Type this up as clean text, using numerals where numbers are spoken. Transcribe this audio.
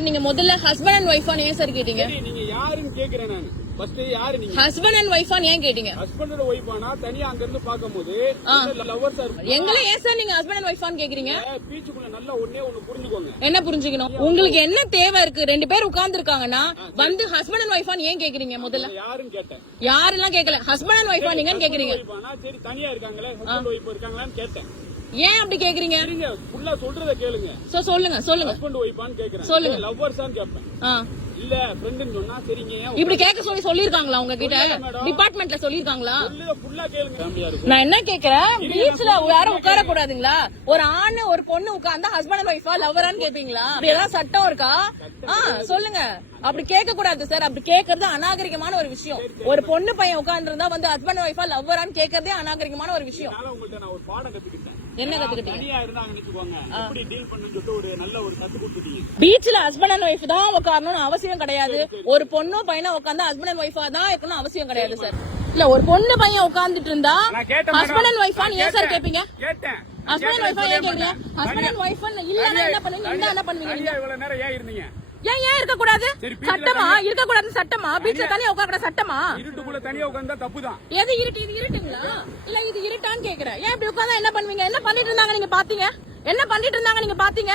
Sir நீங்க முதல்ல husband and ஒய்ஃபான்னு ஏன் சார் கேட்டீங்க? நீங்க யாருன்னு கேக்குறேன் நான். ஃபர்ஸ்ட் யாரு நீங்க? ஹஸ்பண்ட் அண்ட் ஒய்ஃபான்னு ஏன் கேட்டீங்க? ஹஸ்பண்ட் அண்ட் ஒய்ஃபானா தனியா அங்க இருந்து பாக்கும்போது லவ்வர்ஸா இருப்பாங்க. எங்களை ஏன் சார் நீங்க ஹஸ்பண்ட் அண்ட் ஒய்ஃபான்னு கேக்குறீங்க? பீச்சுக்குள்ள நல்லா ஒண்ணே ஒண்ணு புரிஞ்சுக்கோங்க. என்ன புரிஞ்சுக்கணும்? உங்களுக்கு என்ன தேவை இருக்கு? ரெண்டு பேர் உட்கார்ந்து இருக்காங்கன்னா வந்து ஹஸ்பண்ட் அண்ட் ஒய்ஃபான்னு ஏன் கேக்குறீங்க? முதல்ல யாருன்னு கேட்டேன். யாரெல்லாம் கேட்கல, ஹஸ்பண்ட் அண்ட் ஒய்ஃபா நீங்கன்னு கேக்குறீங்க. சரி தனியா இருக்காங்களே ஹஸ்பண்ட் ஒய்ஃப் இருக்காங்களான்னு கேட்டேன். ஏன் அப்படி கேக்குறீங்க? நீங்க ஃபுல்லா சொல்றத கேளுங்க. சொல்லுங்க ஹஸ்பண்ட் ஒய்ஃபான்னு கேக்குறேன். சொல்லுங்க. லவ்வர்ஸான்னு கேட்பேன். இல்ல ஃப்ரெண்ட்னு சொன்னா சரிங்க. இப்படி கேட்க சொல்லிருக்காங்களா உங்க கிட்ட? டிபார்ட்மெண்ட்ல சொல்லிருக்காங்களா? ஃபுல்லா கேளுங்க. ஃபேமிலியா இருக்கும். நான் என்ன கேக்குறேன், பீச்ல யாரும் உட்கார கூடாதுங்களா? ஒரு ஆண் ஒரு பொண்ணு உட்கார்ந்தா ஹஸ்பண்ட் அண்ட் ஒய்ஃபா லவ்வரான்னு கேப்பீங்களா? அப்படி ஏதாவது சட்டம் இருக்கா? சொல்லுங்க. அப்படி கேட்க கூடாது சார். அப்படி கேக்குறது அநாகரிகமான ஒரு விஷயம். ஒரு பொண்ணு பையன் உட்கார்ந்து இருந்தா வந்து ஹஸ்பண்ட் ஒய்ஃபா லவ்வரான்னு கேக்குறதே அநாகரிகமான ஒரு விஷயம். உங்கள்ட்ட நான் ஒரு பாடம் கத்துக்கிட்டேன். என்ன கத்துக்கிட்டீங்க? தனியா இருந்தாங்கன்னு வெச்சுக்கோங்க, எப்படி டீல் பண்ணனும்னு சொல்லிட்டு ஒரு நல்ல ஒரு கத்து கொடுத்துட்டீங்க. பீச்ல ஹஸ்பண்ட் அண்ட் ஒய்ஃப் தான் உட்காரணும்னு அவசியம் கிடையாது. ஒரு பொண்ணு பையனா உட்கார்ந்தா ஹஸ்பண்ட் அண்ட் ஒய்ஃபா தான் இருக்கணும் அவசியம் கிடையாது சார். இல்ல ஒரு பொண்ணு பையன் உட்கார்ந்துட்டு இருந்தா ஹஸ்பண்ட் அண்ட் ஒய்ஃபான்னு ஏன் சார் கேப்பீங்க? ஹஸ்பண்ட் அண்ட் ஒய்ஃபா ஏன் கேக்குறீங்க? ஹஸ்பண்ட் அண்ட் ஒய்ஃப் இல்லன்னா என்ன பண்ணுவீங்க? இருந்தா என்ன பண்ணுவீங்க? இவ்வளவு நேரம் ஏன் இருந்தீங்க? ஏன் இருக்க கூடாது? சட்டமா இருக்க கூடாது? சட்டமா? பீச்ல தனியா உட்கார கூடாது சட்டமா? இருட்டுக்குள்ள தனியா உட்கார்ந்தா தப்புதான். எது இருட்டு? இது இருட்டுங்களா இல்ல இது இருட்டான்னு கேக்குறேன். ஏன் இப்படி உட்கார்ந்தா என்ன பண்ணுவீங்க? என்ன பண்ணிட்டு இருந்தாங்க நீங்க பாத்தீங்க? என்ன பண்ணிட்டு இருந்தாங்க நீங்க பாத்தீங்க?